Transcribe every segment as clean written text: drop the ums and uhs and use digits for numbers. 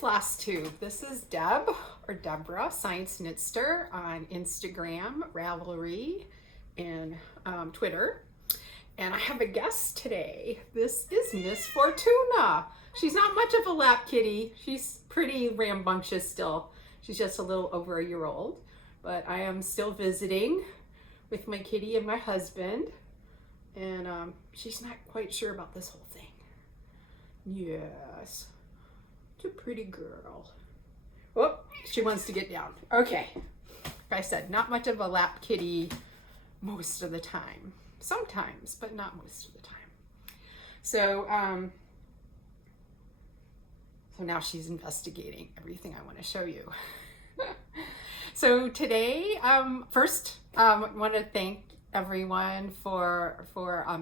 FlossTube. This is Deb or Deborah, Science Knitster on Instagram, Ravelry, and Twitter. And I have a guest today. This is Miss Fortuna. She's not much of a lap kitty. She's pretty rambunctious still. She's just a little over a year old. But I am still visiting with my kitty and my husband. And she's not quite sure about this whole thing. Yes. It's a pretty girl. Oh, she wants to get down. Okay. Like I said, not much of a lap kitty most of the time. Sometimes, but not most of the time. So, so now she's investigating everything I want to show you. So today, first, I want to thank everyone for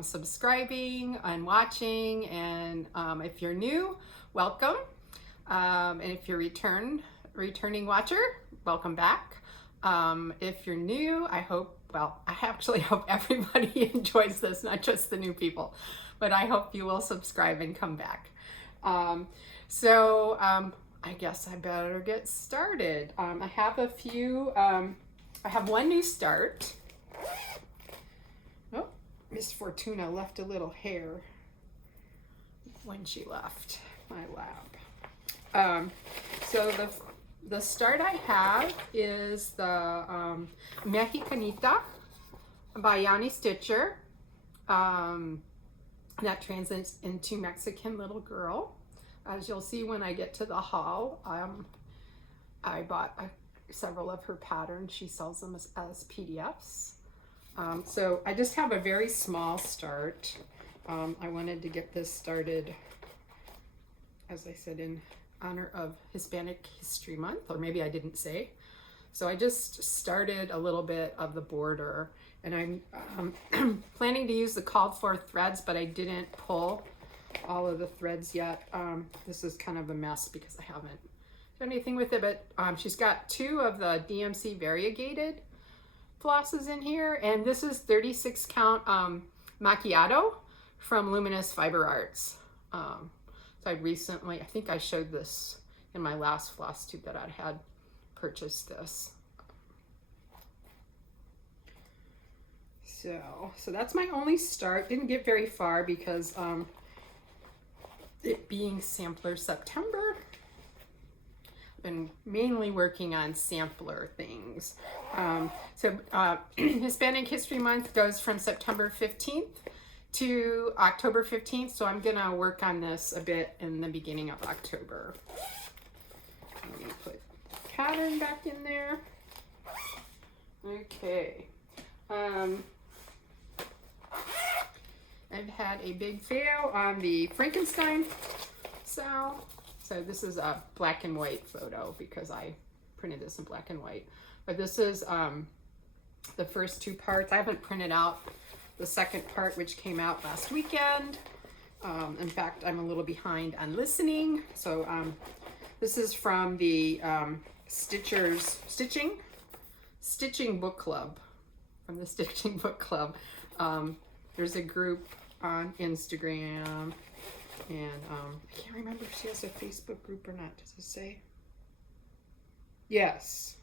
subscribing and watching. And if you're new, welcome. And if you're returning watcher, welcome back. If you're new, I actually hope everybody enjoys this, not just the new people, but I hope you will subscribe and come back. I guess I better get started. I have a few, I have one new start. Oh, Miss Fortuna left a little hair when she left my lab. So the start I have is the Mexicanita by Yanni Stitcher. That translates into Mexican little girl. As you'll see when I get to the haul, I bought several of her patterns. She sells them as PDFs. So I just have a very small start. I wanted to get this started, as I said, in honor of Hispanic History Month, or maybe I didn't say. So I just started a little bit of the border, and I'm planning to use the called for threads, but I didn't pull all of the threads yet. This is kind of a mess because I haven't done anything with it, but she's got two of the DMC variegated flosses in here, and this is 36 count macchiato from Luminous Fiber Arts. So I think I showed this in my last FlossTube that I had purchased this. So that's my only start. Didn't get very far because it being Sampler September, I've been mainly working on sampler things. Hispanic History Month goes from September 15th to October 15th, so I'm gonna work on this a bit in the beginning of October. Let me put pattern back in there. Okay. I've had a big fail on the Frankenstein sow. So this is a black and white photo because I printed this in black and white. But this is the first two parts. I haven't printed out the second part, which came out last weekend. In fact, I'm a little behind on listening. So this is from the Stitching Book Club. From the Stitching Book Club. There's a group on Instagram, and I can't remember if she has a Facebook group or not. Does it say? Yes,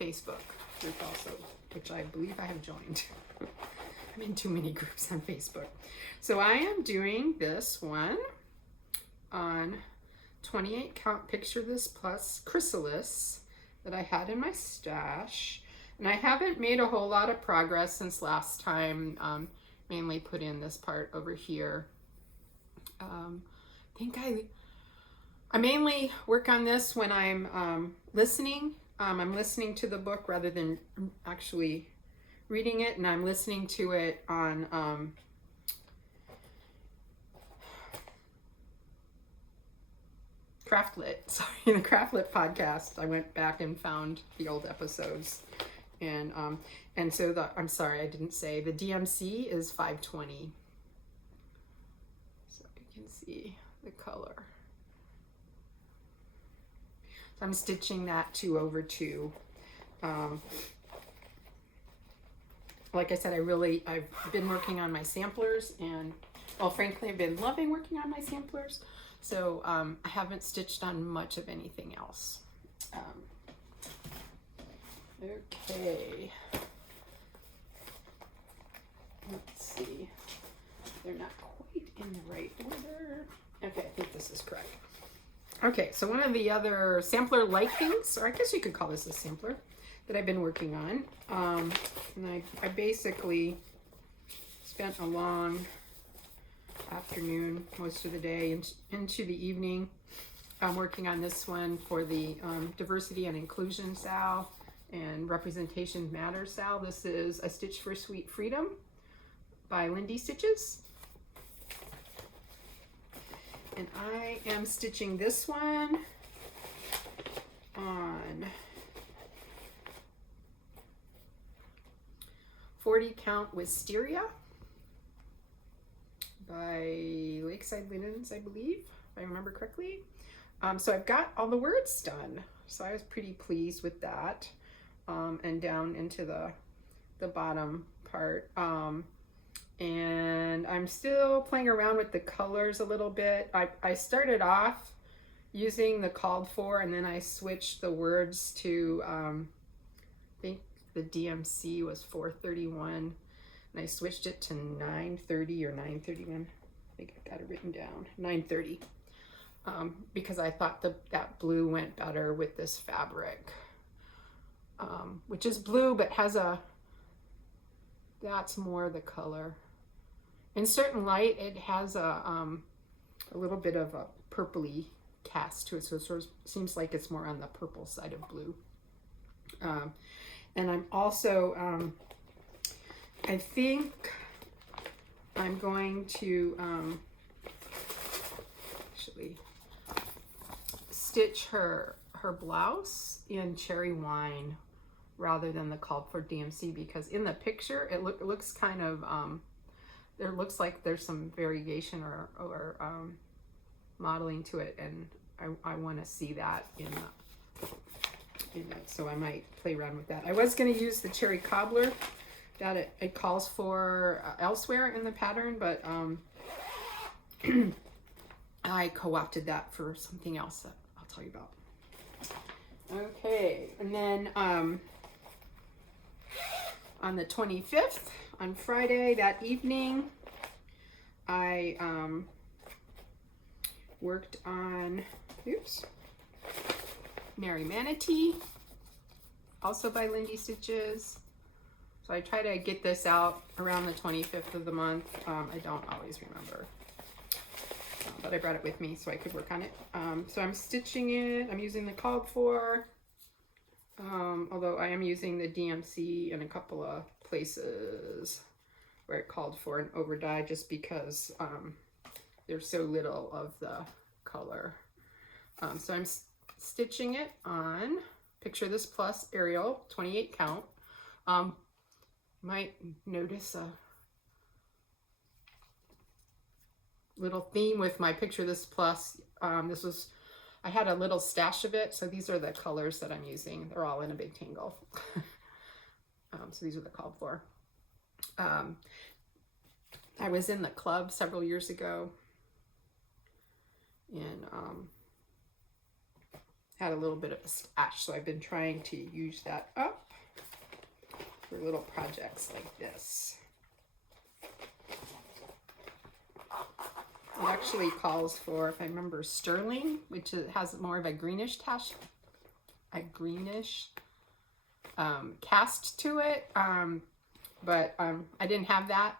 Facebook group also, which I believe I have joined. I'm in too many groups on Facebook. So I am doing this one on 28 count Picture This Plus chrysalis that I had in my stash. And I haven't made a whole lot of progress since last time. Mainly put in this part over here. I mainly work on this when I'm listening. I'm listening to the book rather than actually reading it, and I'm listening to it on Craftlit. Sorry, the Craftlit podcast. I went back and found the old episodes. And so I'm sorry, I didn't say the DMC is 520. So you can see the color. So I'm stitching that 2/2. Like I said, I've been working on my samplers, and well, frankly, I've been loving working on my samplers. So I haven't stitched on much of anything else. Okay. Let's see. They're not quite in the right order. Okay, I think this is correct. Okay, so one of the other sampler-like things, or I guess you could call this a sampler, that I've been working on. And I basically spent a long afternoon, most of the day, into the evening. I'm working on this one for the Diversity and Inclusion SAL and Representation Matters SAL. This is A Stitch for Sweet Freedom by Lindy Stitches. And I am stitching this one on 40 Count Wisteria by Lakeside Linens, I believe, if I remember correctly. So I've got all the words done. So I was pretty pleased with that. And down into the bottom part. And I'm still playing around with the colors a little bit. I started off using the called for, and then I switched the words to, I think the DMC was 431, and I switched it to 930 or 931. I think I got it written down, 930, because I thought that blue went better with this fabric, which is blue, but has that's more the color. In certain light, it has a little bit of a purpley cast to it, so it sort of seems like it's more on the purple side of blue. And I'm also, I think I'm going to actually stitch her blouse in cherry wine rather than the called for DMC, because in the picture it looks kind of it looks like there's some variation or modeling to it, and I want to see that in that, so I might play around with that. I was going to use the cherry cobbler that it calls for elsewhere in the pattern, but I co-opted that for something else that I'll tell you about. Okay, and then on the 25th, on Friday, that evening, I worked on, Merry Manatee, also by Lindy Stitches. So I try to get this out around the 25th of the month. I don't always remember, but I brought it with me so I could work on it. So I'm stitching it. I'm using the called for, although I am using the DMC in a couple of places where it called for an over dye, just because there's so little of the color. So I'm stitching it on Picture This Plus Arial 28 count. Might notice a little theme with my Picture This Plus. I had a little stash of it, so these are the colors that I'm using. They're all in a big tangle. So these are the called for. I was in the club several years ago, and had a little bit of a stash, so I've been trying to use that up for little projects like this. It actually calls for, if I remember, sterling, which has more of a greenish cast to it, but I didn't have that.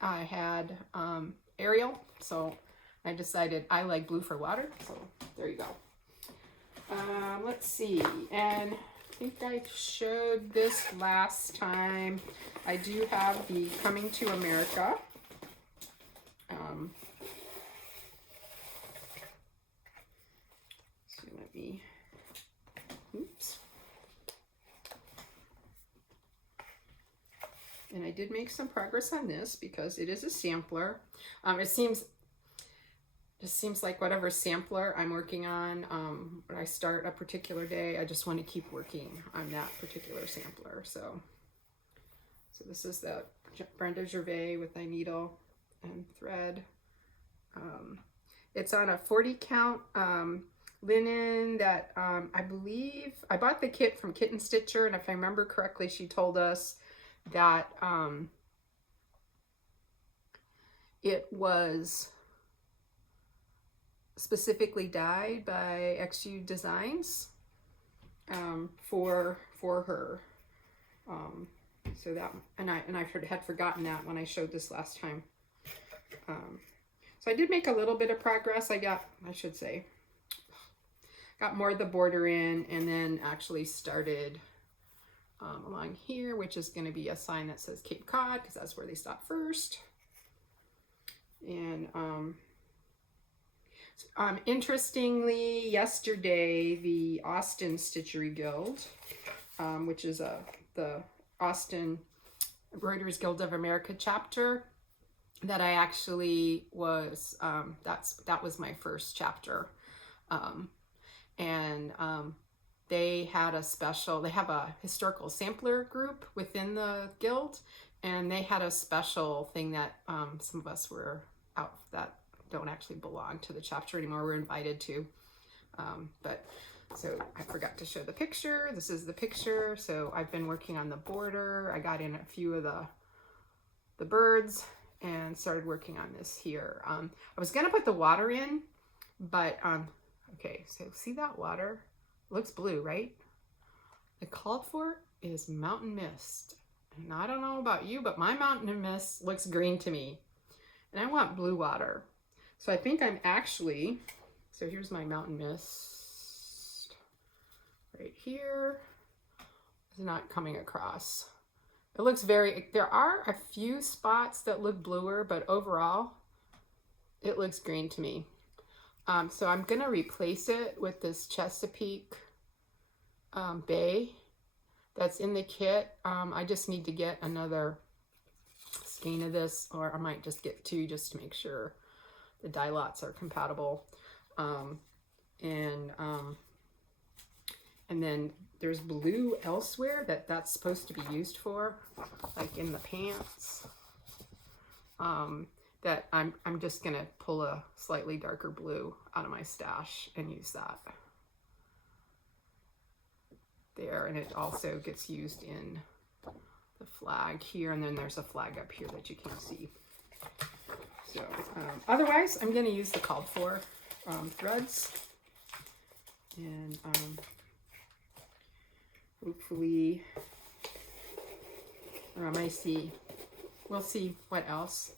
I had Ariel, so I decided I like blue for water, so there you go. Let's see, and I think I showed this last time. I do have the Coming to America. So let me, oops. And I did make some progress on this because it is a sampler. Just seems like whatever sampler I'm working on, when I start a particular day, I just want to keep working on that particular sampler. So this is the Brenda Gervais with my needle and thread. It's on a 40 count linen that I believe I bought the kit from Kitten Stitcher, and if I remember correctly, she told us that it was specifically dyed by XU Designs for her. So that, and I had forgotten that when I showed this last time. So I did make a little bit of progress. I should say, got more of the border in, and then actually started along here, which is going to be a sign that says Cape Cod, because that's where they stopped first. And interestingly, yesterday, the Austin Stitchery Guild, which is the Austin Embroiderers Guild of America chapter, that I actually was, that was my first chapter. They had a special, they have a historical sampler group within the guild, and they had a special thing that some of us were out that don't actually belong to the chapter anymore, we're invited to. So I forgot to show the picture. This is the picture. So I've been working on the border. I got in a few of the birds and started working on this here. I was gonna put the water in, but okay, so see that water? It looks blue, right? The called for is mountain mist. And I don't know about you, but my mountain mist looks green to me. And I want blue water. So I think I'm actually, so here's my mountain mist right here. It's not coming across. It looks very, there are a few spots that look bluer, but overall it looks green to me. So I'm gonna replace it with this Chesapeake Bay that's in the kit. I just need to get another skein of this, or I might just get two just to make sure the dye lots are compatible. And then there's blue elsewhere that's supposed to be used for, like in the pants. That I'm just gonna pull a slightly darker blue out of my stash and use that there. And it also gets used in the flag here, and then there's a flag up here that you can't see. So otherwise, I'm gonna use the called for threads, and hopefully, or I might see, we'll see what else.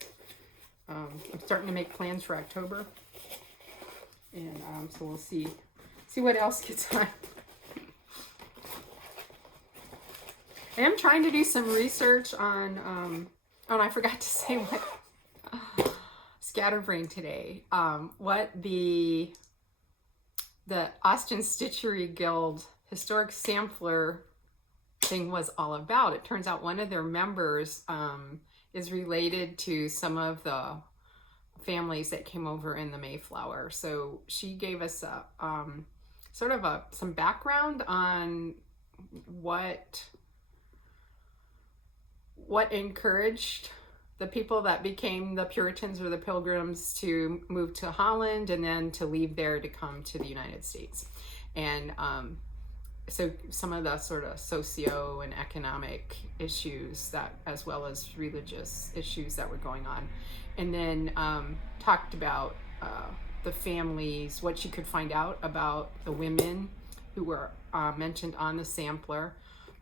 I'm starting to make plans for October, and so we'll see what else gets on. I am trying to do some research on, oh, and I forgot to say what, scatterbrain today, what the Austin Stitchery Guild historic sampler thing was all about. It turns out one of their members is related to some of the families that came over in the Mayflower. So she gave us a sort of some background on what encouraged the people that became the Puritans or the Pilgrims to move to Holland, and then to leave there to come to the United States. And so some of the sort of socio and economic issues, that, as well as religious issues that were going on. And then talked about the families, what you could find out about the women who were mentioned on the sampler.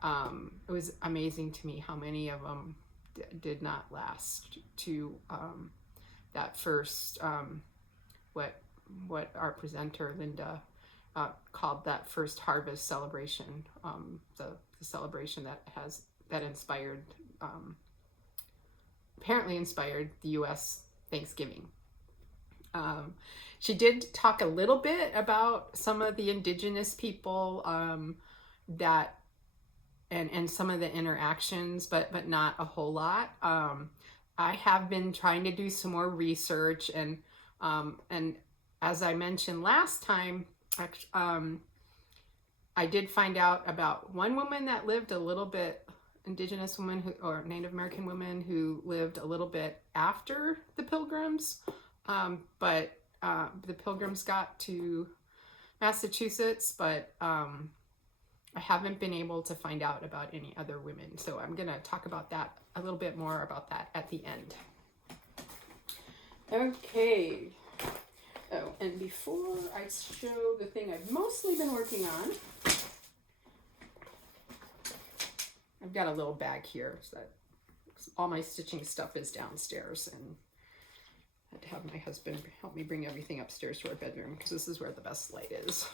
It was amazing to me how many of them did not last to that first, what our presenter Linda called that first harvest celebration, the celebration that inspired, apparently inspired the U.S. Thanksgiving. She did talk a little bit about some of the indigenous people that and some of the interactions, but not a whole lot. I have been trying to do some more research, and as I mentioned last time, I did find out about one woman that lived a little bit, indigenous woman or Native American woman who lived a little bit after the Pilgrims, but the Pilgrims got to Massachusetts, but I haven't been able to find out about any other women. So I'm going to talk about that a little bit more about that at the end. Okay. Oh, and before I show the thing I've mostly been working on, I've got a little bag here so that all my stitching stuff is downstairs, and I had to have my husband help me bring everything upstairs to our bedroom because this is where the best light is.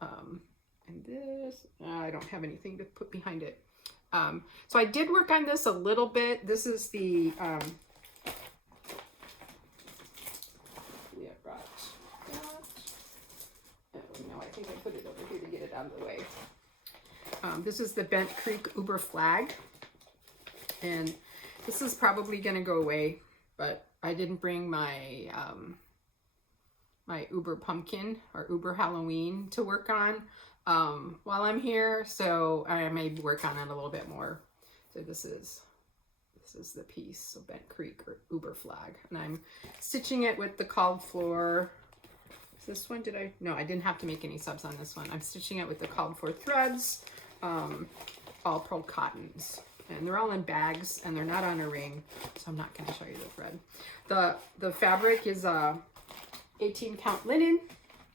And this, I don't have anything to put behind it. So I did work on this a little bit. This is the, I brought that. Oh no, I think I put it over here to get it out of the way. This is the Bent Creek Uber flag. And this is probably going to go away, but I didn't bring my, my Uber pumpkin or Uber Halloween to work on while I'm here, so I may work on it a little bit more. So this is the piece, so Bent Creek or Uber flag, and I'm stitching it with the called for. This one, no, I didn't have to make any subs on this one. I'm stitching it with the called for threads, all pearl cottons, and they're all in bags and they're not on a ring, so I'm not going to show you the thread. The fabric is 18 count linen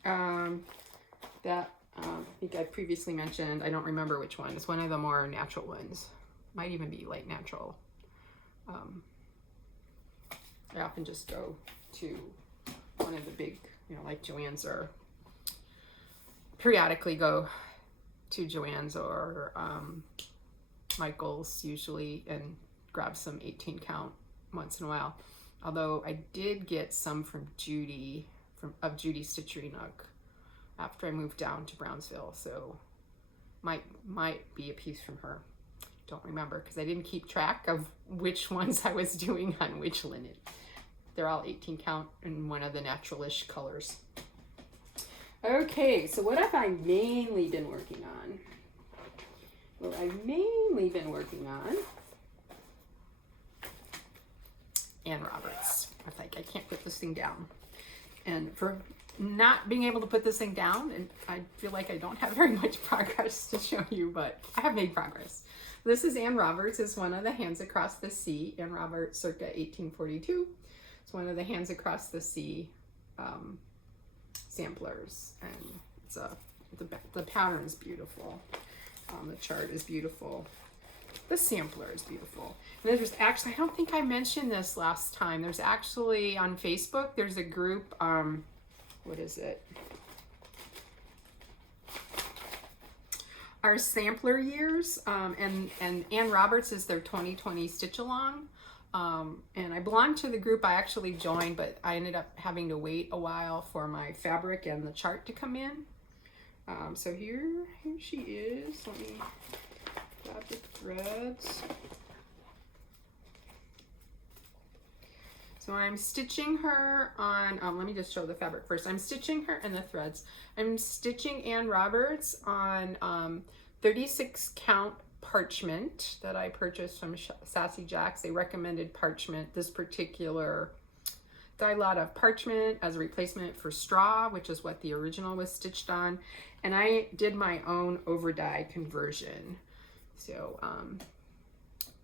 that I think I previously mentioned. I don't remember which one. It's one of the more natural ones. Might even be light natural. I often just go to one of the big, like Joann's, or periodically go to Joann's or Michael's usually and grab some 18 count once in a while. Although I did get some from Judy, of Judy's Stitchery Nook after I moved down to Brownsville, so might be a piece from her. Don't remember because I didn't keep track of which ones I was doing on which linen. They're all 18 count in one of the naturalish colors. Okay, so what have I mainly been working on? Well, I've mainly been working on Ann Roberts. I think I can't put this thing down. And for not being able to put this thing down, and I feel like I don't have very much progress to show you, but I have made progress. This is Ann Roberts. It's one of the Hands Across the Sea. Ann Roberts, circa 1842. It's one of the Hands Across the Sea samplers, and it's the pattern is beautiful. The chart is beautiful. The sampler is beautiful. And there's actually, I don't think I mentioned this last time. There's actually on Facebook, there's a group, what is it? Our sampler years, and Ann Roberts is their 2020 Stitch Along. And I belong to the group. I actually joined, but I ended up having to wait a while for my fabric and the chart to come in. So here she is. Let me grab the threads. So I'm stitching her on, let me just show the fabric first. I'm stitching her and the threads. I'm stitching Ann Roberts on 36 count parchment that I purchased from Sassy Jacks. They recommended parchment, this particular dye lot of parchment as a replacement for straw, which is what the original was stitched on. And I did my own over dye conversion. So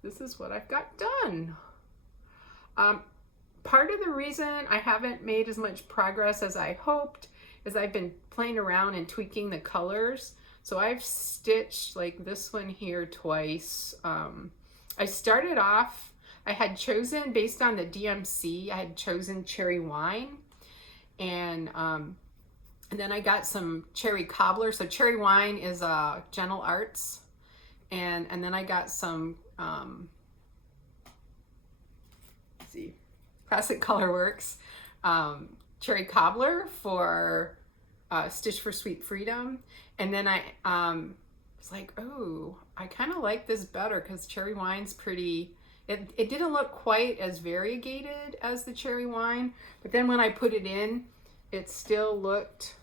this is what I've got done. Part of the reason I haven't made as much progress as I hoped is I've been playing around and tweaking the colors. So I've stitched like this one here twice. I started off, I had chosen, based on the DMC, I had chosen cherry wine, and then I got some cherry cobbler. So cherry wine is Gentle Arts, and then I got some let's see, Classic Colorworks cherry cobbler for Stitch for Sweet Freedom. And then I was like, oh, I kind of like this better because cherry wine's pretty, it didn't look quite as variegated as the cherry wine, but then when I put it in, it still looked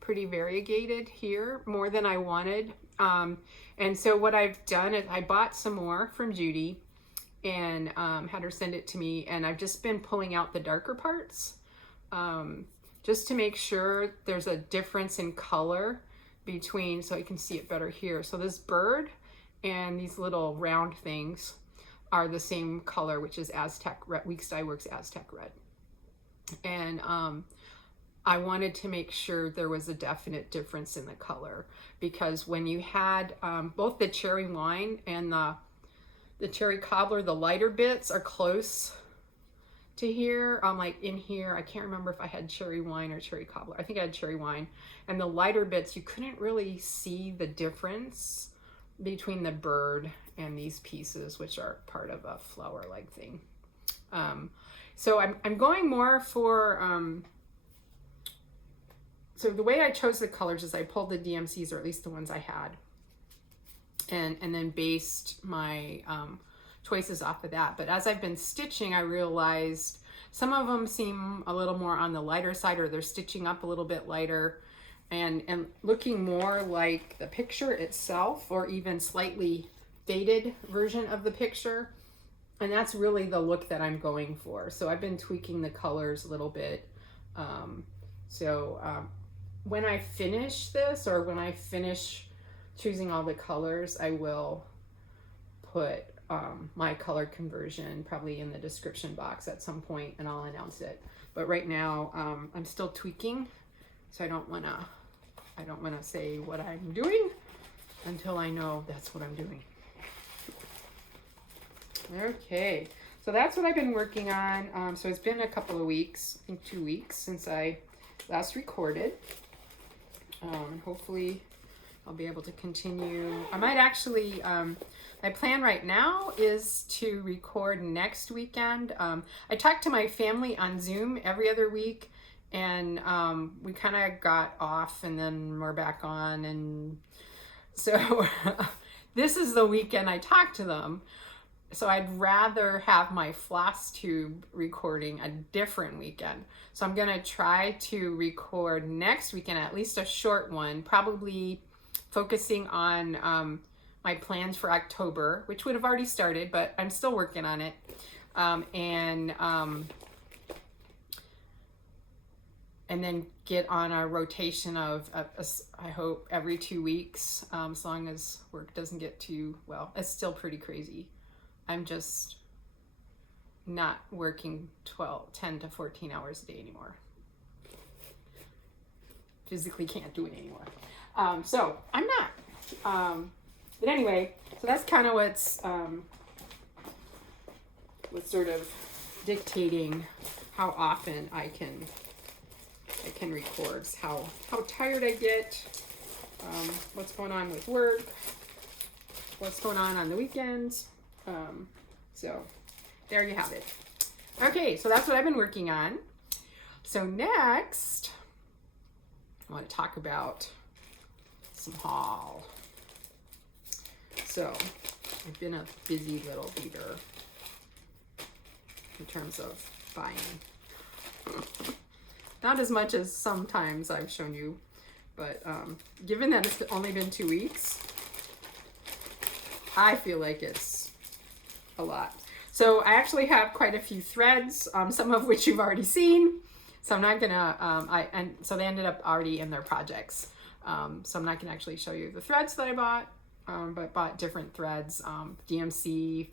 pretty variegated here, more than I wanted. And so what I've done is I bought some more from Judy and had her send it to me, and I've just been pulling out the darker parts just to make sure there's a difference in color between, so you can see it better here. So this bird and these little round things are the same color, which is Aztec Red, Weeks Dye Works Aztec Red. And I wanted to make sure there was a definite difference in the color, because when you had both the cherry wine and the cherry cobbler, the lighter bits are close to here. Like in here, I can't remember if I had cherry wine or cherry cobbler. I think I had cherry wine. And the lighter bits, you couldn't really see the difference between the bird and these pieces, which are part of a flower-like thing. So I'm going more for, so the way I chose the colors is I pulled the DMCs, or at least the ones I had, and then based my choices off of that. But as I've been stitching, I realized some of them seem a little more on the lighter side, or they're stitching up a little bit lighter and looking more like the picture itself, or even slightly faded version of the picture. And that's really the look that I'm going for. So I've been tweaking the colors a little bit. When I finish this, or when I finish choosing all the colors, I will put my color conversion probably in the description box at some point, and I'll announce it. But right now, I'm still tweaking, so I don't wanna say what I'm doing until I know that's what I'm doing. Okay, so that's what I've been working on. So it's been a couple of weeks, I think 2 weeks since I last recorded. Hopefully I'll be able to continue. I might actually, my plan right now is to record next weekend. I talk to my family on Zoom every other week, and we kind of got off and then we're back on. And so this is the weekend I talk to them. So I'd rather have my FlossTube recording a different weekend. So I'm gonna try to record next weekend, at least a short one, probably focusing on my plans for October, which would have already started, but I'm still working on it. And then get on a rotation of, I hope, every 2 weeks, as long as work doesn't get too, well, it's still pretty crazy. I'm just not working 10 to 14 hours a day anymore. Physically can't do it anymore. So I'm not. But anyway, so that's kind of what's sort of dictating how often I can record, how tired I get, what's going on with work, what's going on the weekends. So there you have it. Okay, so that's what I've been working on. So next, I want to talk about some haul. So I've been a busy little beaver in terms of buying. Not as much as sometimes I've shown you, but given that it's only been 2 weeks, I feel like it's a lot. So I actually have quite a few threads, some of which you've already seen. So I'm not gonna, so they ended up already in their projects. So I'm not gonna actually show you the threads that I bought, but bought different threads, DMC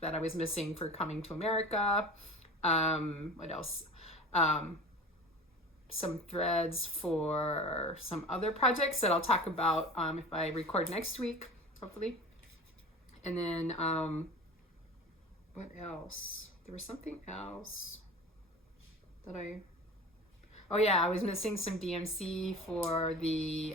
that I was missing for coming to America. What else? Some threads for some other projects that I'll talk about if I record next week, hopefully. And then, what else? There was something else that oh yeah, I was missing some DMC for the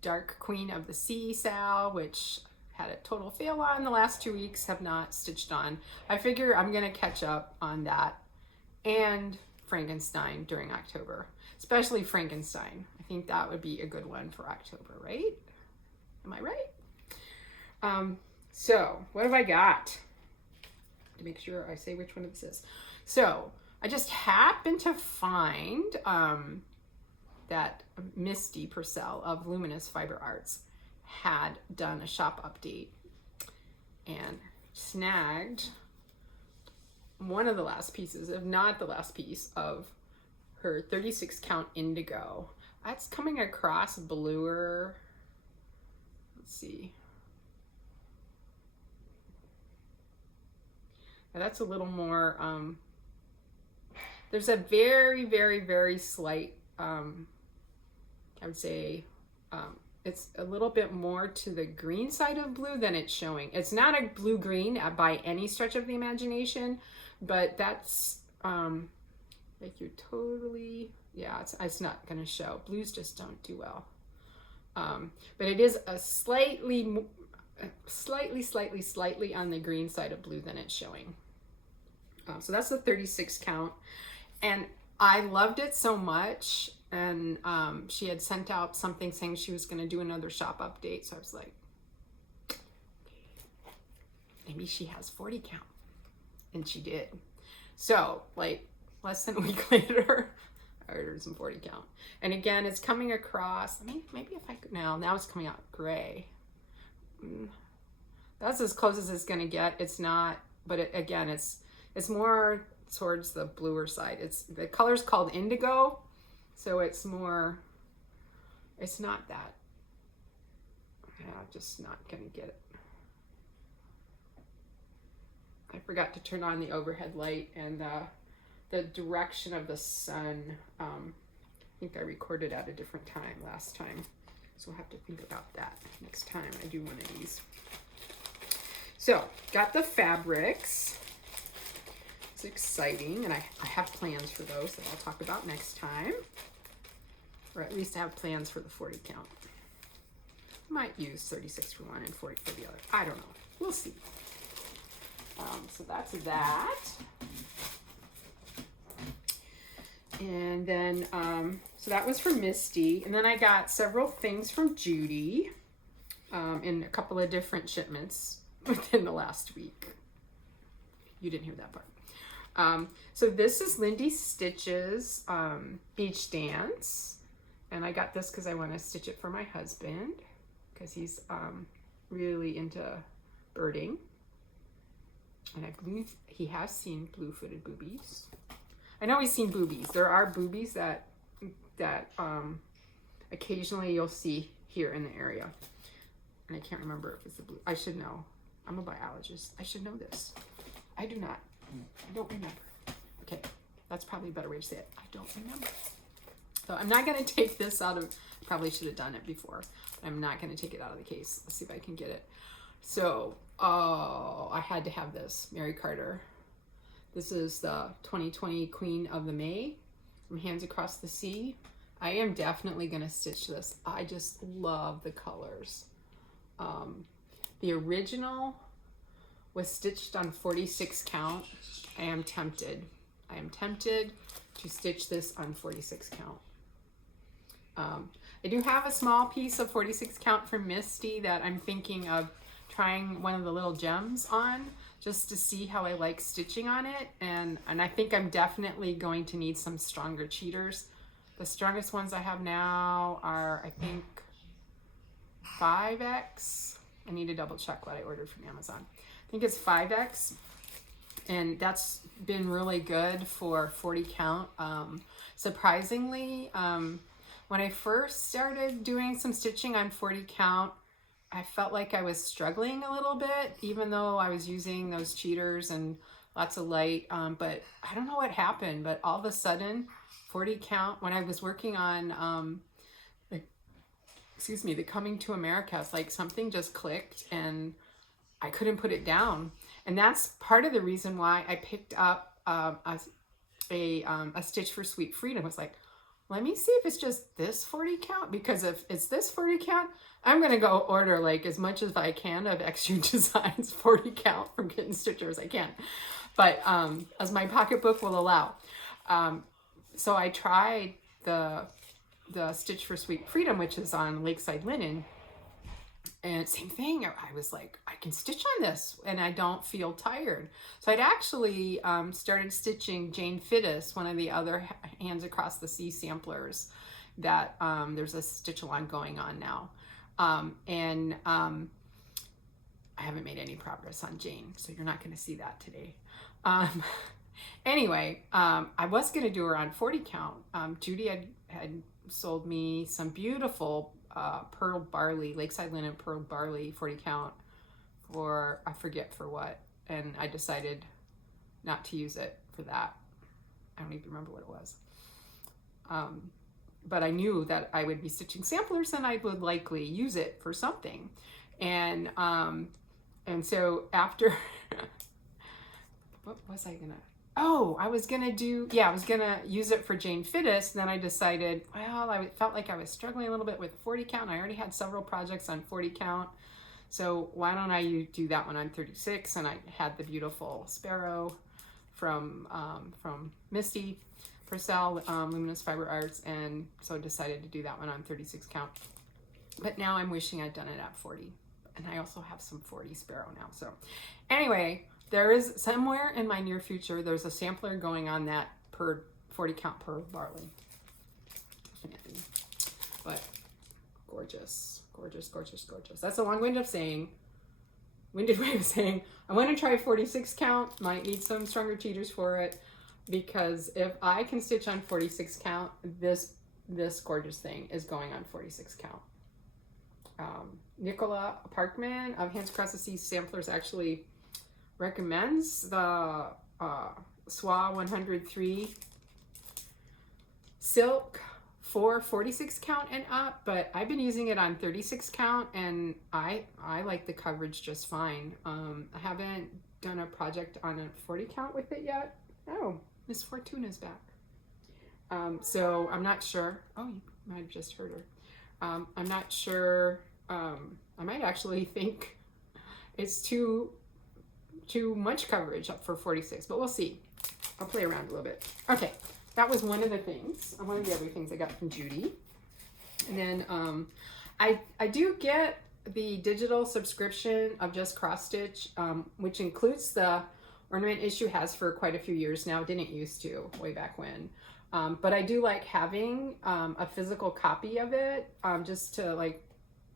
Dark Queen of the Sea Sal, which had a total fail on the last 2 weeks, have not stitched on. I figure I'm gonna catch up on that and Frankenstein during October, especially Frankenstein. I think that would be a good one for October, right? Am I right? So what have I got? To make sure I say which one this is. So I just happened to find that Misty Purcell of Luminous Fiber Arts had done a shop update and snagged one of the last pieces, if not the last piece, of her 36 count indigo. That's coming across bluer. Let's see. Now that's a little more, there's a very, very, very slight, I would say, it's a little bit more to the green side of blue than it's showing. It's not a blue-green by any stretch of the imagination, but that's, like you're totally, yeah, it's not gonna show. Blues just don't do well. But it is a slightly on the green side of blue than it's showing. So that's the 36 count. And I loved it so much. And she had sent out something saying she was going to do another shop update. So I was like, maybe she has 40 count. And she did. So like less than a week later, I ordered some 40 count. And again, it's coming across, I mean, maybe if I could, now it's coming out gray. That's as close as it's going to get. It's not, but again, it's more towards the bluer side. The color's called indigo. So it's more, it's not that, yeah, just not gonna get it. I forgot to turn on the overhead light and the direction of the sun. I think I recorded at a different time last time. So we'll have to think about that next time I do one of these. So, got the fabrics. It's exciting, and I have plans for those that I'll talk about next time. Or at least I have plans for the 40 count. I might use 36 for one and 40 for the other. I don't know. We'll see. So that's that. And then, so that was from Misty. And then I got several things from Judy in a couple of different shipments within the last week. You didn't hear that part. So this is Lindy Stitch's Beach Dance. And I got this because I want to stitch it for my husband because he's really into birding. And I believe he has seen blue-footed boobies. I know he's seen boobies. There are boobies that occasionally you'll see here in the area. And I can't remember if it's a blue. I should know. I'm a biologist. I should know this. I do not. I don't remember. Okay, that's probably a better way to say it. I don't remember. So I'm not going to take this out of, probably should have done it before. I'm not going to take it out of the case. Let's see if I can get it. So, oh, I had to have this. Mary Carter. This is the 2020 Queen of the May from Hands Across the Sea. I am definitely going to stitch this. I just love the colors. The original was stitched on 46 count. I am tempted to stitch this on 46 count. I do have a small piece of 46 count from Misty that I'm thinking of trying one of the little gems on just to see how I like stitching on it. And I think I'm definitely going to need some stronger cheaters. The strongest ones I have now are, I think, 5X. I need to double check what I ordered from Amazon. I think it's 5X. And that's been really good for 40 count. Surprisingly, when I first started doing some stitching on 40 count, I felt like I was struggling a little bit, even though I was using those cheaters and lots of light. But I don't know what happened, but all of a sudden, 40 count, when I was working on, the Coming to America, it's like something just clicked and I couldn't put it down. And that's part of the reason why I picked up a Stitch for Sweet Freedom. It's like, let me see if it's just this 40 count, because if it's this 40 count, I'm going to go order like as much as I can of Extra Designs 40 count from Kitten Stitcher as I can. But as my pocketbook will allow. So I tried the Stitch for Sweet Freedom, which is on Lakeside Linen. And same thing, I was like, I can stitch on this and I don't feel tired. So I'd actually started stitching Jane Fittis, one of the other Hands Across the Sea samplers that there's a stitch along going on now. I haven't made any progress on Jane, so you're not going to see that today. Anyway, I was going to do her on 40 count. Judy had sold me some beautiful pearl barley, Lakeside Linen pearl barley 40 count for, I forget for what. And I decided not to use it for that. I don't even remember what it was. But I knew that I would be stitching samplers and I would likely use it for something. And so after, what was I gonna, oh, I was gonna use it for Jane Fittis. And then I decided, well, I felt like I was struggling a little bit with 40 count. I already had several projects on 40 count. So why don't I do that one on 36? And I had the beautiful sparrow from Misty Purcell, Luminous Fiber Arts, and so I decided to do that one on 36 count. But now I'm wishing I'd done it at 40. And I also have some 40 sparrow now. So anyway, there is somewhere in my near future, there's a sampler going on that per 40 count per barley. Definitely. But gorgeous, gorgeous, gorgeous, gorgeous. That's a long-winded way of saying, I want to try 46 count, might need some stronger cheaters for it, because if I can stitch on 46 count, this gorgeous thing is going on 46 count. Nicola Parkman of Hands Across the Sea Samplers actually recommends the SWA 103 silk for 46 count and up, but I've been using it on 36 count and I like the coverage just fine. I haven't done a project on a 40 count with it yet. Oh, Miss Fortuna's back. So I'm not sure. Oh, you might have just heard her. I'm not sure. I might actually think it's too much coverage up for 46, but we'll see. I'll play around a little bit. Okay, that was one of the things, one of the other things I got from Judy. And then I do get the digital subscription of Just Cross Stitch, which includes the ornament issue, has for quite a few years now. Didn't used to, way back when. But I do like having a physical copy of it, just to like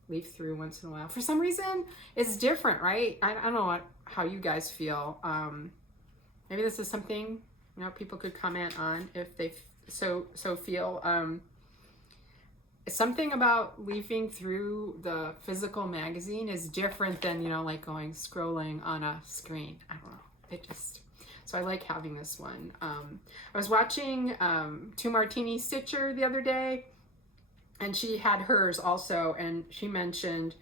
leaf through once in a while. For some reason, it's different, right? I don't know how you guys feel. Maybe this is something, you know, people could comment on if they so feel. Something about leafing through the physical magazine is different than, you know, like scrolling on a screen. I don't know. It just, so I like having this one. I was watching Two Martini Stitcher the other day, and she had hers also, and she mentioned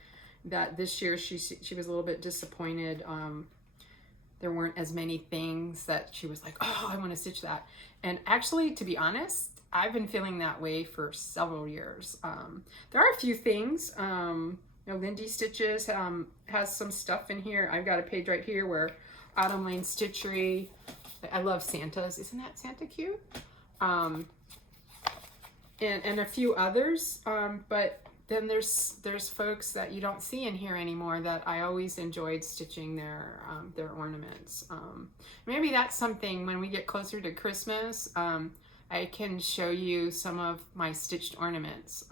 that this year she was a little bit disappointed. There weren't as many things that she was like, oh, I want to stitch that. And actually, to be honest, I've been feeling that way for several years. There are a few things. You know, Lindy Stitches has some stuff in here. I've got a page right here where Autumn Lane Stitchery. I love Santa's. Isn't that Santa cute? And a few others. But then there's folks that you don't see in here anymore that I always enjoyed stitching their ornaments. Maybe that's something when we get closer to Christmas. I can show you some of my stitched ornaments.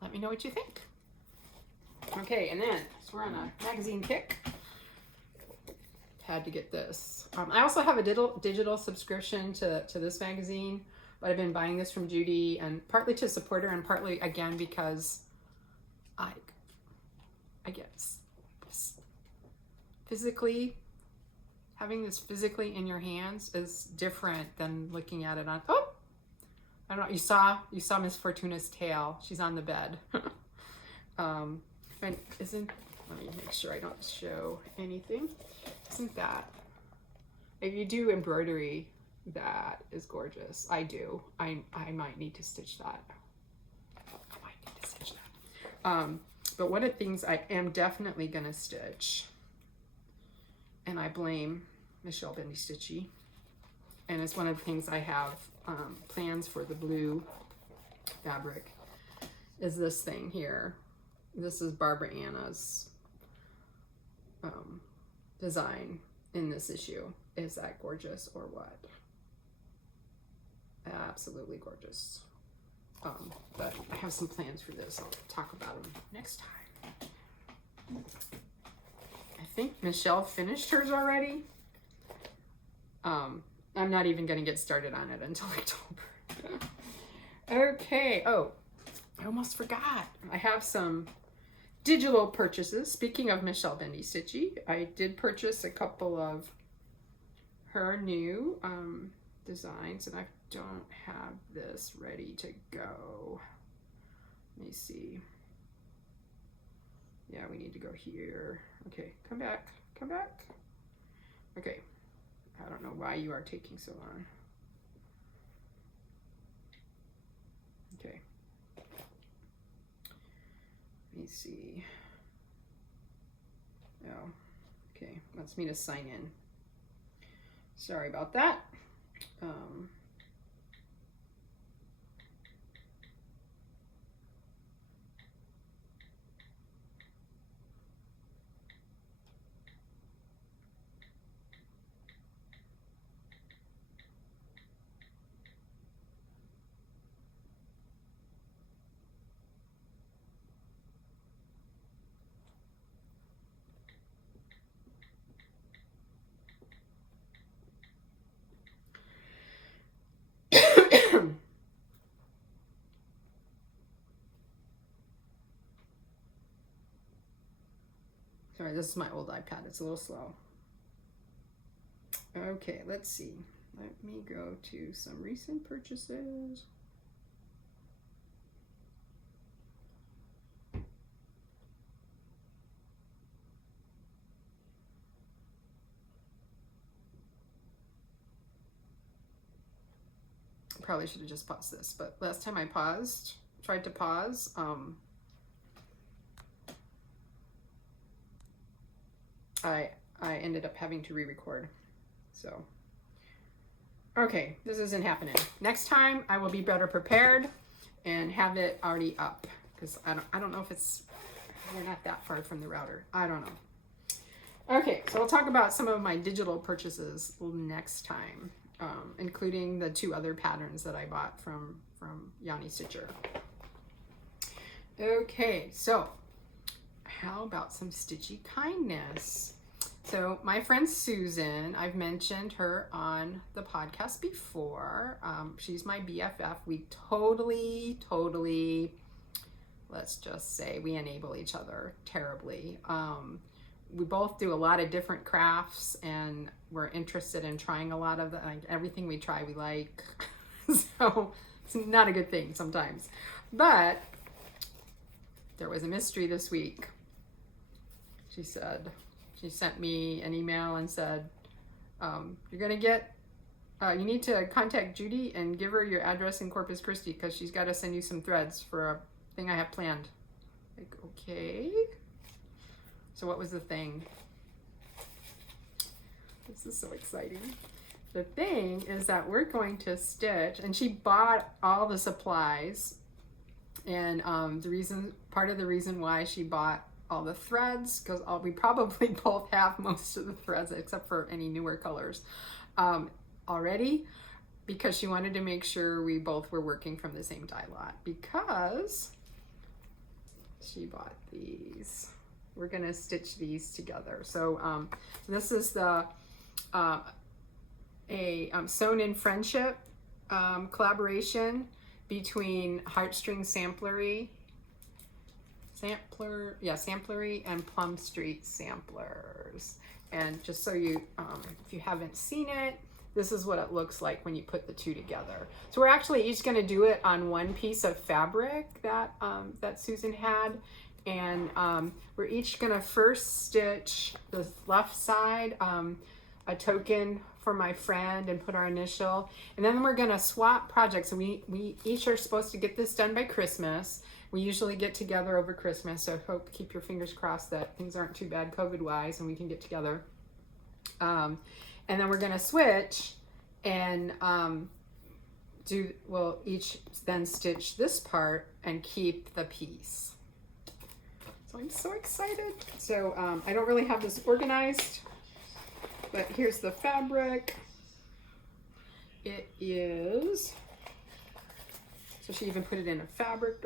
Let me know what you think. Okay, and then so we're on a magazine kick. Had to get this. I also have a digital subscription to this magazine, but I've been buying this from Judy, and partly to support her and partly again because I guess physically, having this physically in your hands is different than looking at it on, oh, I don't know, you saw Miss Fortuna's tail. She's on the bed. And let me make sure I don't show anything. Isn't that, if you do embroidery, that is gorgeous. I do. I might need to stitch that. But one of the things I am definitely gonna stitch, and I blame Michelle Bendy Stitchy, and it's one of the things I have plans for the blue fabric, is this thing here. This is Barbara Anna's design in this issue. Is that gorgeous or what? Absolutely gorgeous. But I have some plans for this. I'll talk about them next time. I think Michelle finished hers already. I'm not even going to get started on it until October. Okay. Oh, I almost forgot. I have some digital purchases. Speaking of Michelle Bendy Stitchy, I did purchase a couple of her new designs, and I don't have this ready to go. Let me see. Yeah, we need to go here. Okay, come back, come back. Okay, I don't know why you are taking so long. Okay. Let me see. Oh, okay, wants me to sign in. Sorry about that. Sorry, this is my old iPad. It's a little slow. Okay, let's see. Let me go to some recent purchases. Probably should have just paused this, but last time I tried to pause, I ended up having to re-record. So, okay, this isn't happening. Next time I will be better prepared and have it already up, because I don't know if we're not that far from the router. I don't know. Okay, so we'll talk about some of my digital purchases next time, including the 2 other patterns that I bought from Yanni Stitcher. Okay, so how about some stitchy kindness? So my friend Susan, I've mentioned her on the podcast before. She's my BFF. We totally, let's just say we enable each other terribly. We both do a lot of different crafts, and we're interested in trying a lot of the, like, everything we try we like. So it's not a good thing sometimes. But there was a mystery this week. She sent me an email and said, you're gonna get, you need to contact Judy and give her your address in Corpus Christi, because she's got to send you some threads for a thing I have planned. Like, okay. So what was the thing? This is so exciting. The thing is that we're going to stitch, and she bought all the supplies, and part of the reason why she bought all the threads, because we probably both have most of the threads except for any newer colors already, because she wanted to make sure we both were working from the same dye lot, because she bought these. We're gonna stitch these together. So this is the Sewn in Friendship collaboration between Heartstring Samplery and Plum Street Samplers. And just so you, if you haven't seen it, this is what it looks like when you put the 2 together. So we're actually each going to do it on one piece of fabric that that Susan had, and we're each going to first stitch the left side, a token for my friend, and put our initial, and then we're going to swap projects. So we each are supposed to get this done by Christmas. We usually get together over Christmas, so keep your fingers crossed that things aren't too bad COVID-wise and we can get together. And then we're gonna switch and we'll each then stitch this part and keep the piece. So I'm so excited. So I don't really have this organized, but here's the fabric. It is, so she even put it in a fabric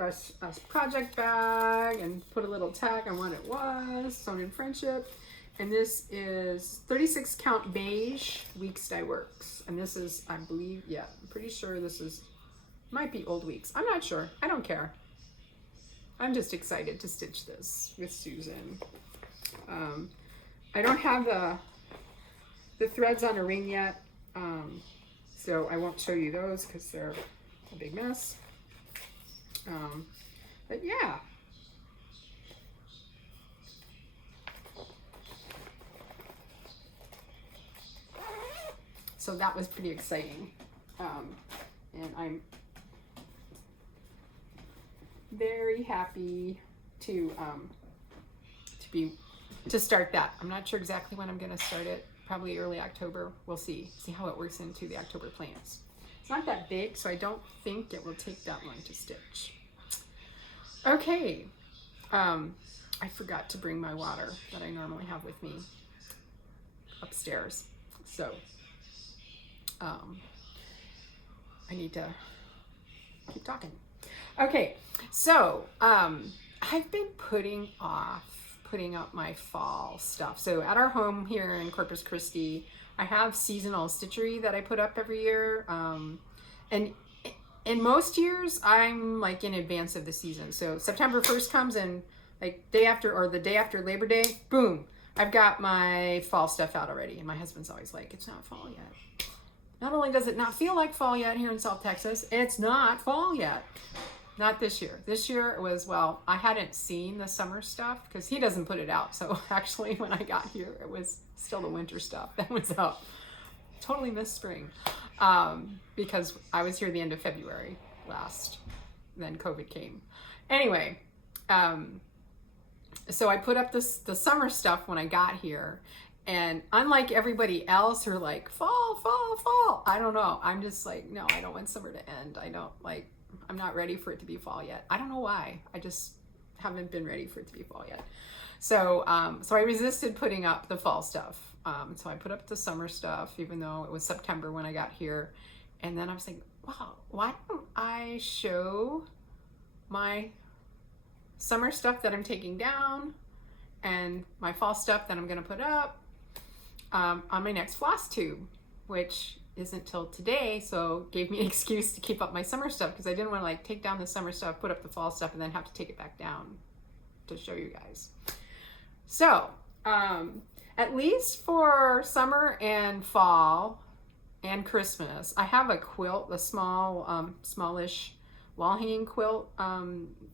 project bag and put a little tag on what it was, Sewn in Friendship. And this is 36 count beige Weeks Dye Works. And this is, I believe, yeah, I'm pretty sure this is, might be old Weeks. I'm not sure. I don't care. I'm just excited to stitch this with Susan. I don't have the threads on a ring yet, so I won't show you those because they're a big mess. But yeah. So that was pretty exciting. And I'm very happy to start that. I'm not sure exactly when I'm going to start it. Probably early October. We'll see how it works into the October plans. It's not that big, so I don't think it will take that long to stitch. Okay. I forgot to bring my water that I normally have with me upstairs. So I need to keep talking. Okay, so I've been putting up my fall stuff. So at our home here in Corpus Christi, I have seasonal stitchery that I put up every year. And in most years, I'm like in advance of the season. So September 1st comes and like the day after Labor Day, boom, I've got my fall stuff out already. And my husband's always like, it's not fall yet. Not only does it not feel like fall yet here in South Texas, it's not fall yet. Not this year. This year it was, well, I hadn't seen the summer stuff because he doesn't put it out. So actually when I got here, it was still the winter stuff that was out. Totally missed spring because I was here the end of February last. Then COVID came. Anyway, so I put up the summer stuff when I got here. And unlike everybody else who are like, fall, fall, fall. I don't know. I'm just like, no, I don't want summer to end. I'm not ready for it to be fall yet. I don't know why. I just haven't been ready for it to be fall yet. So so I resisted putting up the fall stuff. So I put up the summer stuff, even though it was September when I got here. And then I was like, wow, why don't I show my summer stuff that I'm taking down and my fall stuff that I'm going to put up on my next FlossTube, which isn't till today, so gave me an excuse to keep up my summer stuff because I didn't want to like take down the summer stuff, put up the fall stuff, and then have to take it back down to show you guys. So at least for summer and fall and Christmas, I have a quilt, a small, smallish wall hanging quilt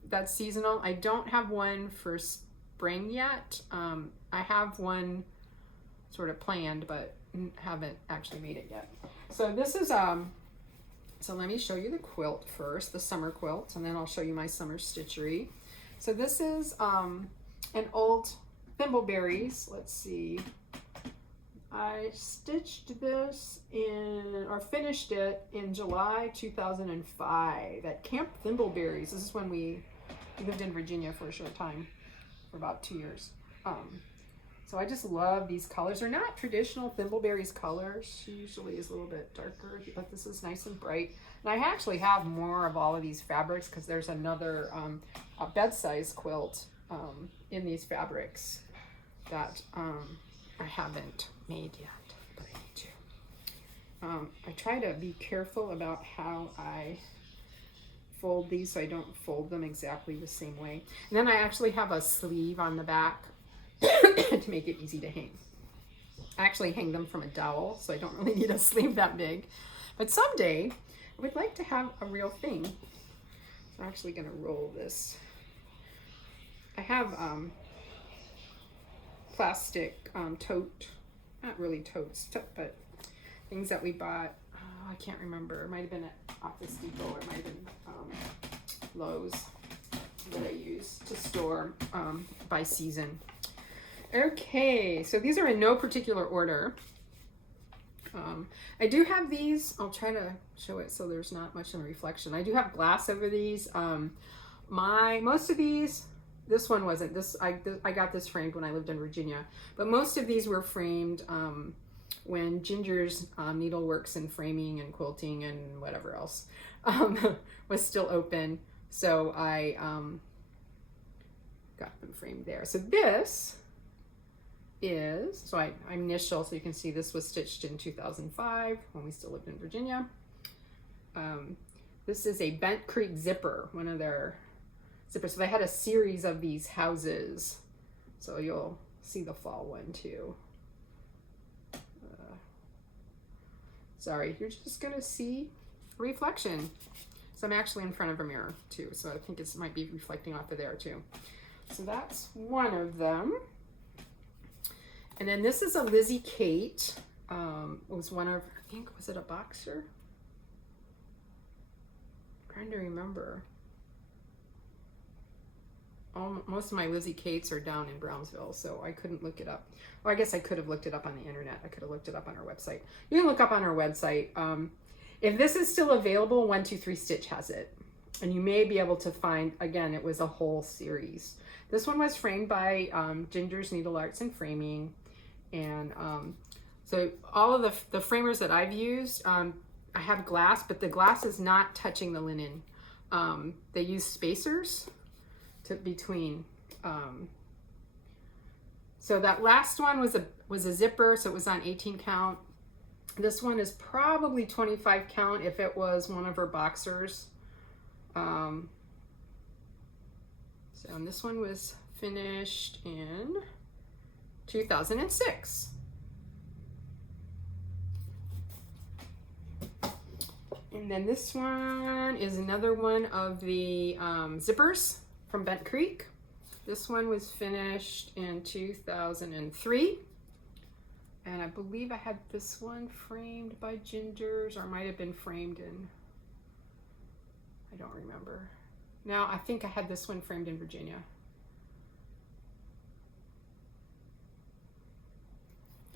that's seasonal. I don't have one for spring yet. I have one sort of planned, but haven't actually made it yet. So this is so let me show you the quilt first, the summer quilt, and then I'll show you my summer stitchery. So this is an old Thimbleberries. Let's see, I stitched this finished it in July 2005 at Camp Thimbleberries. This is when we lived in Virginia for a short time, for about 2 years. So I just love these colors. They're not traditional Thimbleberries colors. She usually is a little bit darker, but this is nice and bright. And I actually have more of all of these fabrics because there's another a bed-size quilt in these fabrics that I haven't made yet, but I need to. I try to be careful about how I fold these so I don't fold them exactly the same way. And then I actually have a sleeve on the back to make it easy to hang. I actually hang them from a dowel, so I don't really need a sleeve that big. But someday, I would like to have a real thing. So I'm actually going to roll this. I have plastic tote, not really totes, but things that we bought. Oh, I can't remember. It might have been at Office Depot, or it might have been Lowe's that I use to store by season. Okay, so these are in no particular order. I do have these. I'll try to show it so there's not much in reflection. I do have glass over these. Most of these, this one wasn't. I got this framed when I lived in Virginia, but most of these were framed when Ginger's needleworks and framing and quilting and whatever else was still open. So I got them framed there. So this is, so I'm initial, so you can see this was stitched in 2005 when we still lived in Virginia. This is a Bent Creek zipper, one of their zippers. So they had a series of these houses. So you'll see the fall one too. Sorry, you're just gonna see reflection. So I'm actually in front of a mirror too, so I think it might be reflecting off of there too. So that's one of them. And then this is a Lizzie Kate. It was one of, I think, was it a boxer? I'm trying to remember. Most of my Lizzie Kates are down in Brownsville, so I couldn't look it up. Well, I guess I could have looked it up on the internet. I could have looked it up on our website. You can look up on our website. If this is still available, 123 Stitch has it. And you may be able to find, again, it was a whole series. This one was framed by Ginger's Needle Arts and Framing. And so all of the framers that I've used, I have glass, but the glass is not touching the linen. They use spacers between. So that last one was a zipper, so it was on 18 count. This one is probably 25 count if it was one of her boxers. So and this one was finished in 2006. And then this one is another one of the zippers from Bent Creek. This one was finished in 2003. And I believe I had this one framed by Ginger's, or might have been framed in, I don't remember. Now, I think I had this one framed in Virginia.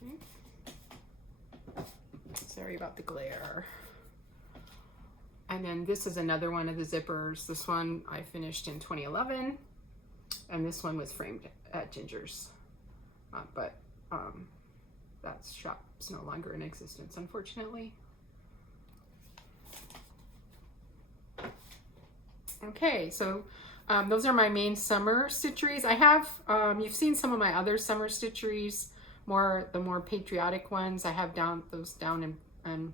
Okay. Sorry about the glare. And then this is another one of the zippers. This one I finished in 2011. And this one was framed at Ginger's. But that shop's no longer in existence, unfortunately. Okay, so those are my main summer stitcheries. I have, you've seen some of my other summer stitcheries, the more patriotic ones. I have those down in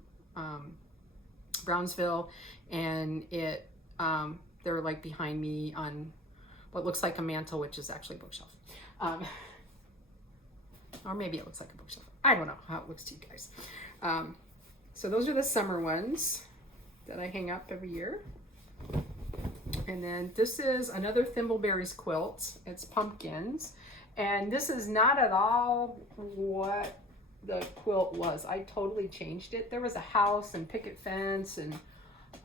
Brownsville, and they're like behind me on what looks like a mantle, which is actually a bookshelf. Or maybe it looks like a bookshelf. I don't know how it looks to you guys. So those are the summer ones that I hang up every year. And then this is another Thimbleberries quilt. It's pumpkins. And this is not at all what the quilt was. I totally changed it. There was a house and picket fence, and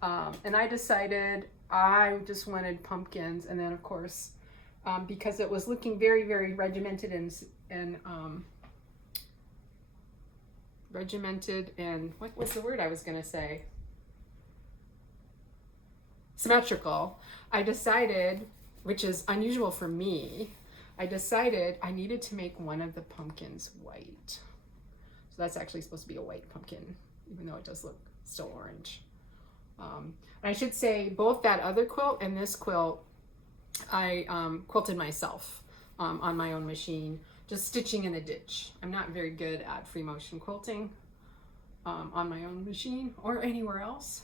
I decided I just wanted pumpkins. And then of course, because it was looking very, very regimented and what was the word I was gonna say? Symmetrical. I decided, which is unusual for me, I decided I needed to make one of the pumpkins white. So that's actually supposed to be a white pumpkin, even though it does look still orange. And I should say both that other quilt and this quilt, I quilted myself on my own machine, just stitching in the ditch. I'm not very good at free motion quilting on my own machine or anywhere else.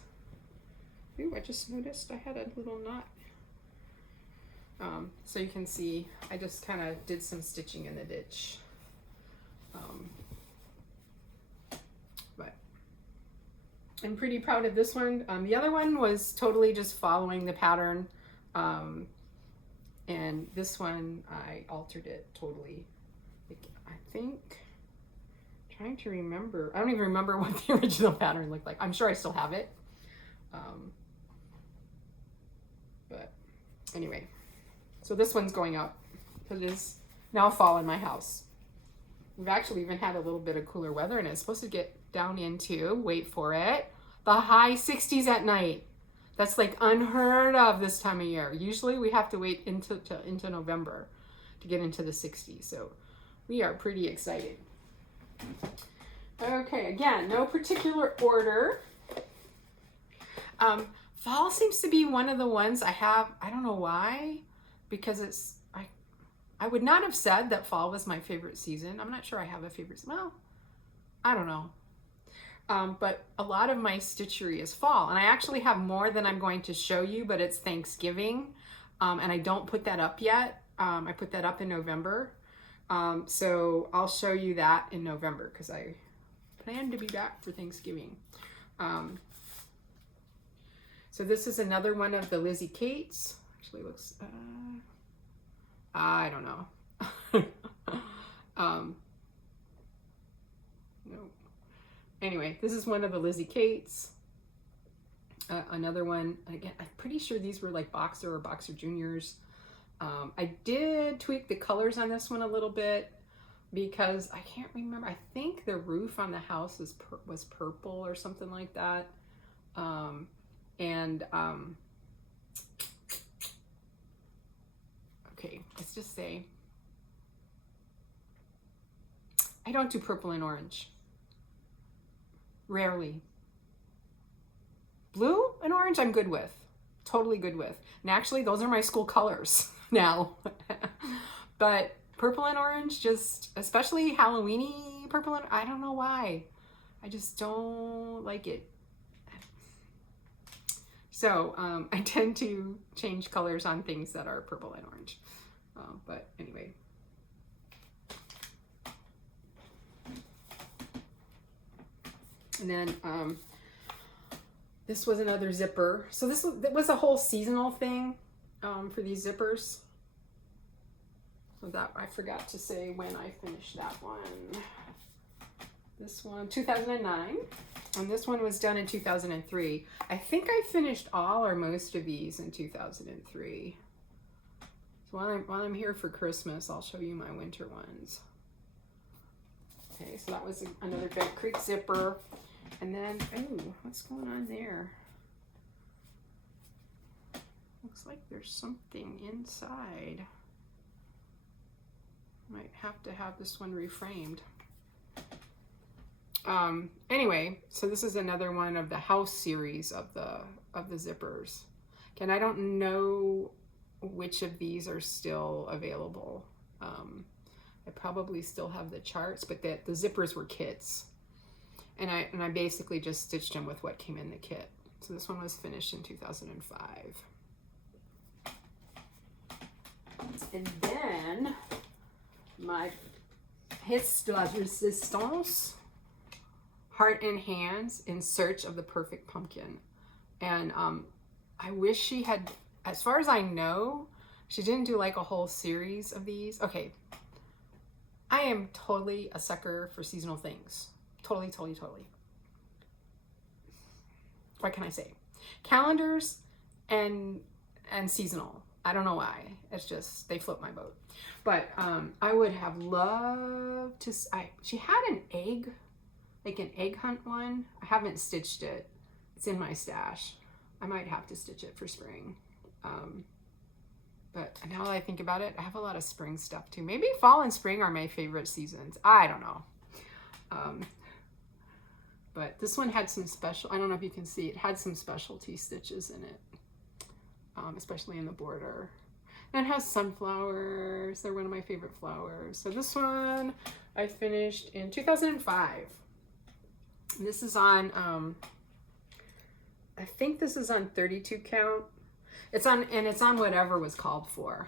Ooh, I just noticed I had a little knot. So you can see, I just kind of did some stitching in the ditch. But I'm pretty proud of this one. The other one was totally just following the pattern. And this one, I altered it totally. I think, trying to remember, I don't even remember what the original pattern looked like. I'm sure I still have it. But anyway, so this one's going up because it is now fall in my house. We've actually even had a little bit of cooler weather, and it's supposed to get down into, wait for it, the high 60s at night. That's like unheard of this time of year. Usually we have to wait into November to get into the 60s. So we are pretty excited. Okay, again, no particular order. Fall seems to be one of the ones I have, I don't know why, because I would not have said that fall was my favorite season. I'm not sure I have a favorite. Well, I don't know. But a lot of my stitchery is fall, and I actually have more than I'm going to show you, but it's Thanksgiving, and I don't put that up yet. I put that up in November, so I'll show you that in November because I plan to be back for Thanksgiving. So this is another one of the Lizzie Kates. Actually looks, I don't know. No. Anyway, this is one of the Lizzie Kates. Another one, again, I'm pretty sure these were like Boxer or Boxer Juniors. I did tweak the colors on this one a little bit because I can't remember. I think the roof on the house was purple or something like that. Okay, let's just say I don't do purple and orange. Rarely. Blue and orange I'm good with. Totally good with. And actually those are my school colors now. But purple and orange, just especially Halloween-y purple and I don't know why. I just don't like it. So I tend to change colors on things that are purple and orange. But anyway. And then this was another zipper. So this was a whole seasonal thing for these zippers. So that I forgot to say when I finished that one. This one, 2009. And this one was done in 2003. I think I finished all or most of these in 2003. So while I'm here for Christmas, I'll show you my winter ones. Okay, so that was another Bent Creek zipper. And then, oh, what's going on there? Looks like there's something inside. Might have to have this one reframed. Anyway, so this is another one of the house series of the zippers. Again, I don't know which of these are still available. I probably still have the charts, but the zippers were kits. And I basically just stitched them with what came in the kit. So this one was finished in 2005. And then my Pièce de la Résistance, Heart in Hands in Search of the Perfect Pumpkin. And I wish she had, as far as I know, she didn't do like a whole series of these. Okay, I am totally a sucker for seasonal things. Totally. What can I say? Calendars and seasonal. I don't know why. It's just, they float my boat. But I would have loved to, she had an egg, like an egg hunt one. I haven't stitched it. It's in my stash. I might have to stitch it for spring. But now that I think about it, I have a lot of spring stuff too. Maybe fall and spring are my favorite seasons. I don't know. But this one had some special, I don't know if you can see, it had some specialty stitches in it, especially in the border. And it has sunflowers. They're one of my favorite flowers. So this one I finished in 2005. And this is on, I think this is on 32 count. It's on whatever was called for.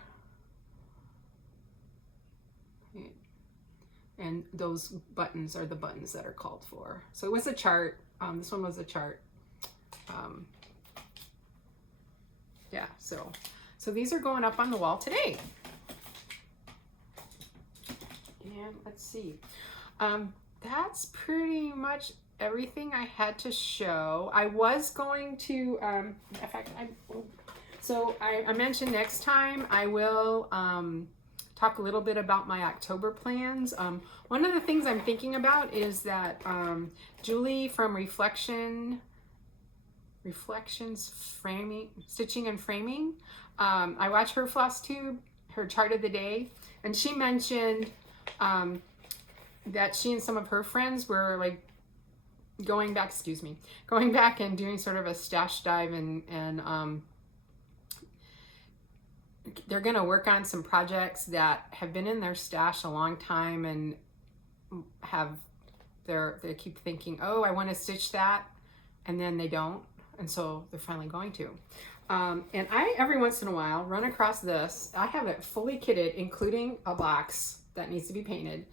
And those buttons are the buttons that are called for. So it was a chart. This one was a chart. Yeah, so these are going up on the wall today. And let's see. That's pretty much everything I had to show. I was going to, in fact, I mentioned next time I will talk a little bit about my October plans. One of the things I'm thinking about is that Julie from Reflections Framing, Stitching and Framing, I watch her FlossTube, her chart of the day, and she mentioned that she and some of her friends were like going back and doing sort of a stash dive and they're gonna work on some projects that have been in their stash a long time and they keep thinking, oh, I want to stitch that, and then they don't, and so they're finally going to. And I, every once in a while, run across this. I have it fully kitted, including a box that needs to be painted.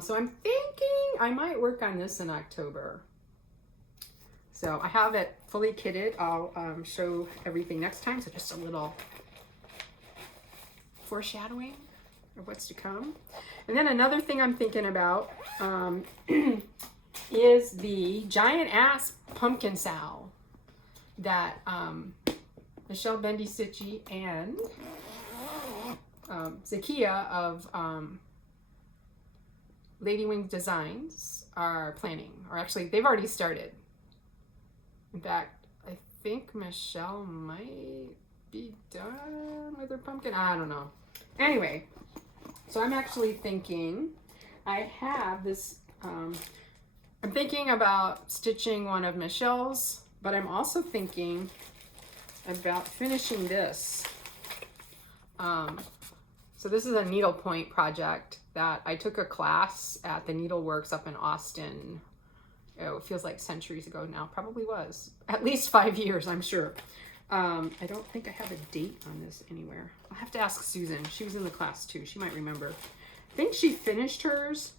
So I'm thinking I might work on this in October. So I have it fully kitted. I'll show everything next time. So just a little foreshadowing of what's to come. And then another thing I'm thinking about is the giant ass pumpkin sow that Michelle Bendy Stitchy and Zakia of Lady Wing Designs are planning, or actually they've already started. In fact, I think Michelle might be done with her pumpkin. I don't know. Anyway, so I'm actually thinking, I have this, I'm thinking about stitching one of Michelle's, but I'm also thinking about finishing this. So this is a needlepoint project that I took a class at the Needleworks up in Austin. Oh, it feels like centuries ago now. Probably was. At least 5 years, I'm sure. I don't think I have a date on this anywhere. I'll have to ask Susan. She was in the class too. She might remember. I think she finished hers.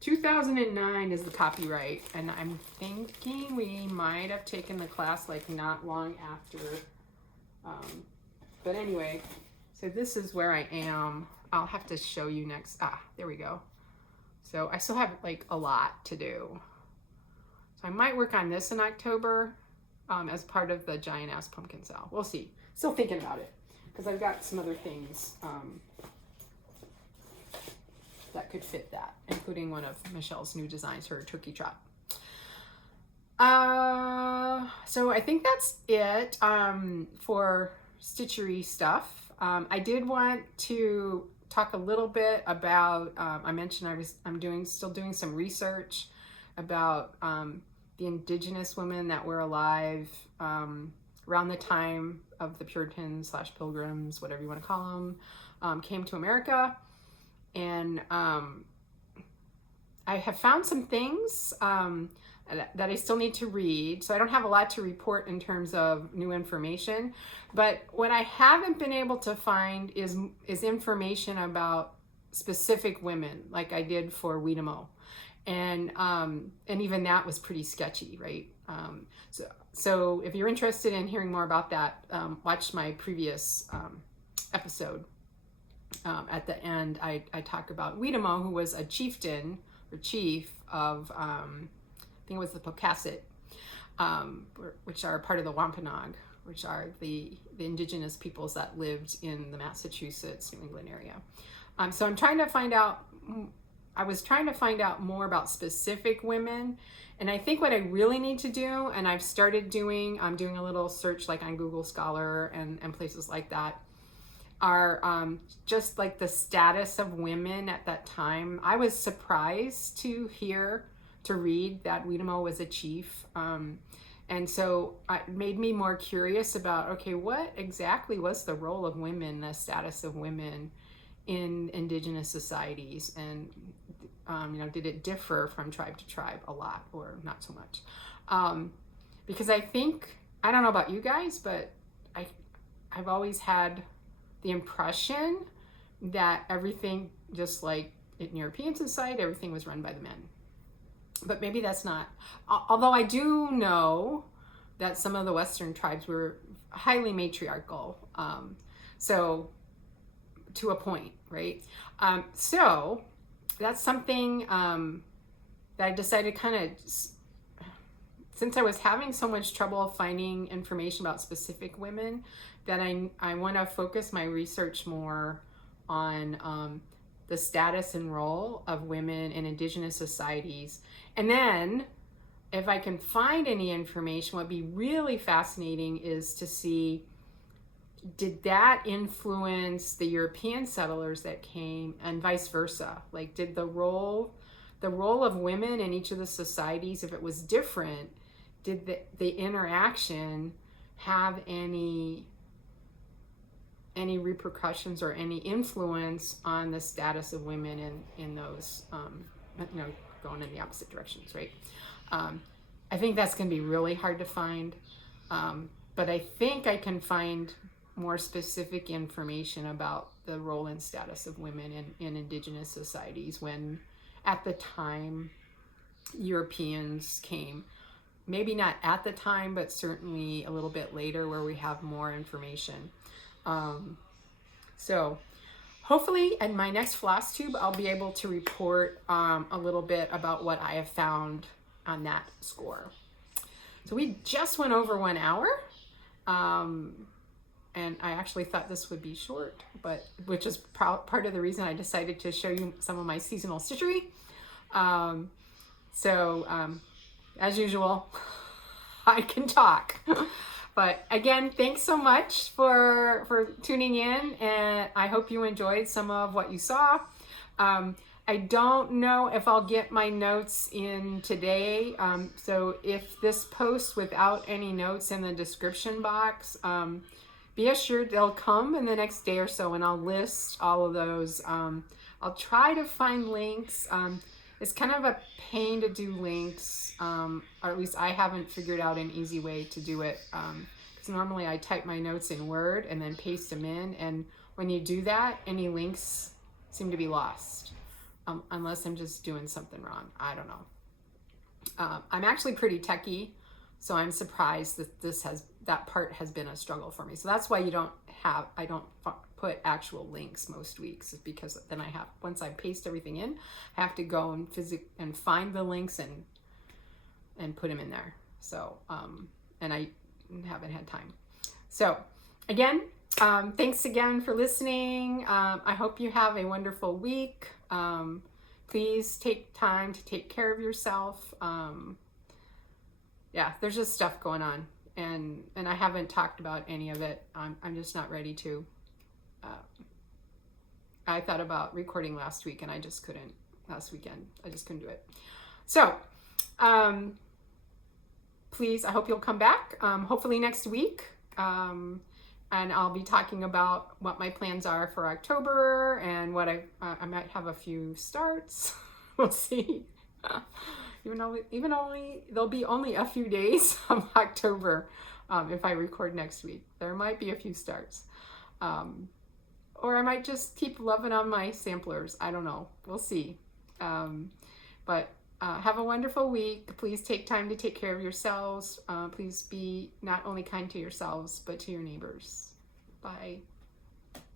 2009 is the copyright, and I'm thinking we might have taken the class like not long after. But anyway, so this is where I am. I'll have to show you next. There we go. So I still have like a lot to do. So I might work on this in October as part of the giant ass pumpkin sow. We'll see. Still thinking about it because I've got some other things that could fit that, including one of Michelle's new designs, her turkey trot. So I think that's it for Stitchery stuff. I did want to talk a little bit about, I mentioned I'm still doing some research about the indigenous women that were alive around the time of the Puritans / Pilgrims, whatever you want to call them, came to America. And I have found some things that I still need to read. So I don't have a lot to report in terms of new information. But what I haven't been able to find is information about specific women, like I did for Weedamo. And even that was pretty sketchy, right? So if you're interested in hearing more about that, watch my previous episode. At the end, I talk about Weedamo, who was a chieftain or chief of, I think it was the Pocasset, which are part of the Wampanoag, which are the indigenous peoples that lived in the Massachusetts, New England area. So I'm trying to find out, I was trying to find out more about specific women. And I think what I really need to do, and I've started doing, I'm doing a little search like on Google Scholar and places like that, are just like the status of women at that time. I was surprised to read that Weedamo was a chief. And so it made me more curious about, okay, what exactly was the role of women, the status of women in indigenous societies? And, did it differ from tribe to tribe a lot or not so much? Because I think, I don't know about you guys, but I've always had the impression that everything, just like in European society, everything was run by the men. But maybe that's not. Although I do know that some of the Western tribes were highly matriarchal. So to a point, right? So that's something that I decided kind of, since I was having so much trouble finding information about specific women, that I want to focus my research more on the status and role of women in indigenous societies. And then if I can find any information, what'd be really fascinating is to see, did that influence the European settlers that came and vice versa? Like, did the role of women in each of the societies, if it was different, did the interaction have any any repercussions or any influence on the status of women in those, you know, going in the opposite directions, right? I think that's going to be really hard to find, but I think I can find more specific information about the role and status of women in indigenous societies when, at the time, Europeans came. Maybe not at the time, but certainly a little bit later where we have more information. So hopefully in my next FlossTube, I'll be able to report a little bit about what I have found on that score. So we just went over 1 hour. And I actually thought this would be short, but which is part of the reason I decided to show you some of my seasonal stitchery. As usual, I can talk. But again, thanks so much for tuning in, and I hope you enjoyed some of what you saw. I don't know if I'll get my notes in today, so if this posts without any notes in the description box, be assured they'll come in the next day or so, and I'll list all of those. I'll try to find links. It's kind of a pain to do links, or at least I haven't figured out an easy way to do it. Because normally I type my notes in Word and then paste them in, and when you do that, any links seem to be lost, unless I'm just doing something wrong. I don't know. I'm actually pretty techie, so I'm surprised that that part has been a struggle for me. So that's why I don't put actual links most weeks, because then once I paste everything in, I have to go and find the links and put them in there. So, and I haven't had time. So again, thanks again for listening. I hope you have a wonderful week. Please take time to take care of yourself. Yeah, there's just stuff going on, and I haven't talked about any of it. I'm just not ready to. I thought about recording last week, and I just couldn't. Last weekend, I just couldn't do it. So, please, I hope you'll come back. Hopefully next week, and I'll be talking about what my plans are for October and what I might have a few starts. We'll see. Even only there'll be only a few days of October if I record next week. There might be a few starts. Or I might just keep loving on my samplers. I don't know. We'll see. But have a wonderful week. Please take time to take care of yourselves. Please be not only kind to yourselves, but to your neighbors. Bye.